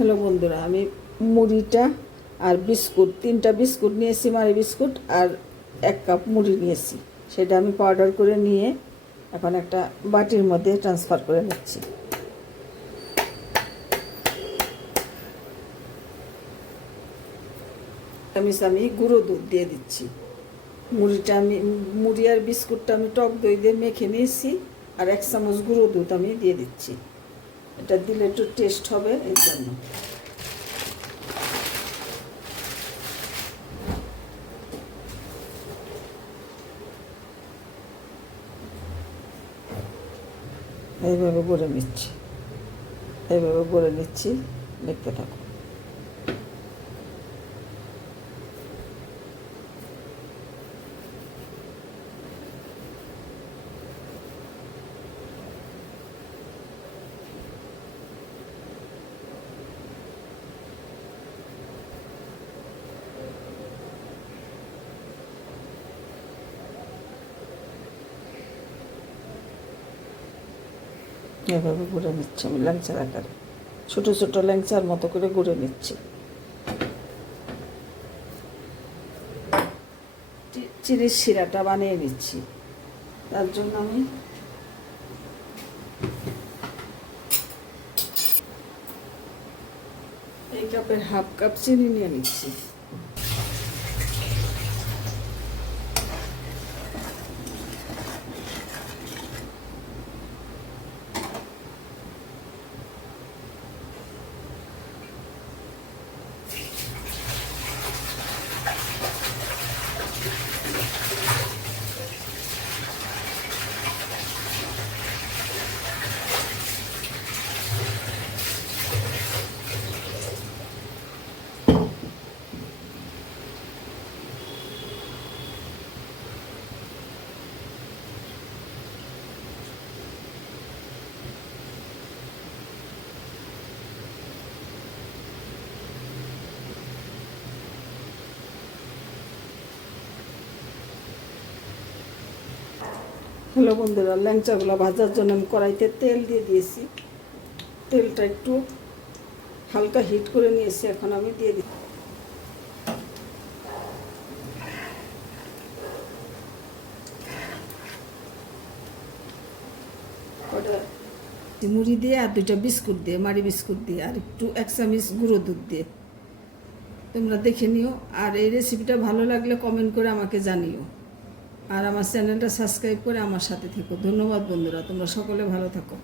Hello বন্ধুরা, আমি মুড়িটা আর বিস্কুট, 3টা বিস্কুট নিয়েছি, মারি বিস্কুট, আর 1 কাপ মুড়ি নিয়েছি। সেটা আমি পাউডার করে নিয়ে এখন একটা বাটির মধ্যে ট্রান্সফার করে নিচ্ছি। আমি গুঁড়ো দুধ দিয়ে দিচ্ছি। মুড়ি আর বিস্কুটটা আমি টক দই দিয়ে মেখে নিয়েছি, আর 1 চামচ গুঁড়ো দুধ আমি দিয়ে দিচ্ছি। এটা দিলে একটু টেস্ট হবে, এই জন্য। এইভাবে গড়ে নিচ্ছি, দেখতে থাকো। এভাবে গুঁড়ে নিচ্ছি আমি ল্যাংচার আকারে, ছোটো ছোটো ল্যাংচার মতো করে গুঁড়ে নিচ্ছি। চিনির শিরাটা বানিয়ে নিচ্ছি। তার জন্য আমি এই কাপের হাফ কাপ চিনি নিয়ে নিচ্ছি। হ্যালো বন্ধুরা, ল্যাংচাগুলো ভাজার জন্য আমি কড়াইতে তেল দিয়ে দিয়েছি। তেলটা একটু হালকা হিট করে নিয়েছি, এখন আমি দিয়ে দিই। মুড়ি দিয়ে আর 2টা বিস্কুট দিয়ে, মারি বিস্কুট দিয়ে, আর একটু 1 চামচ গুঁড়ো দুধ দিয়ে। তোমরা দেখে নিও, আর এই রেসিপিটা ভালো লাগলে কমেন্ট করে আমাকে জানিও, আর আমার চ্যানেলটা সাবস্ক্রাইব করে আমার সাথে থেকো। ধন্যবাদ বন্ধুরা, তোমরা সকলে ভালো থাকো।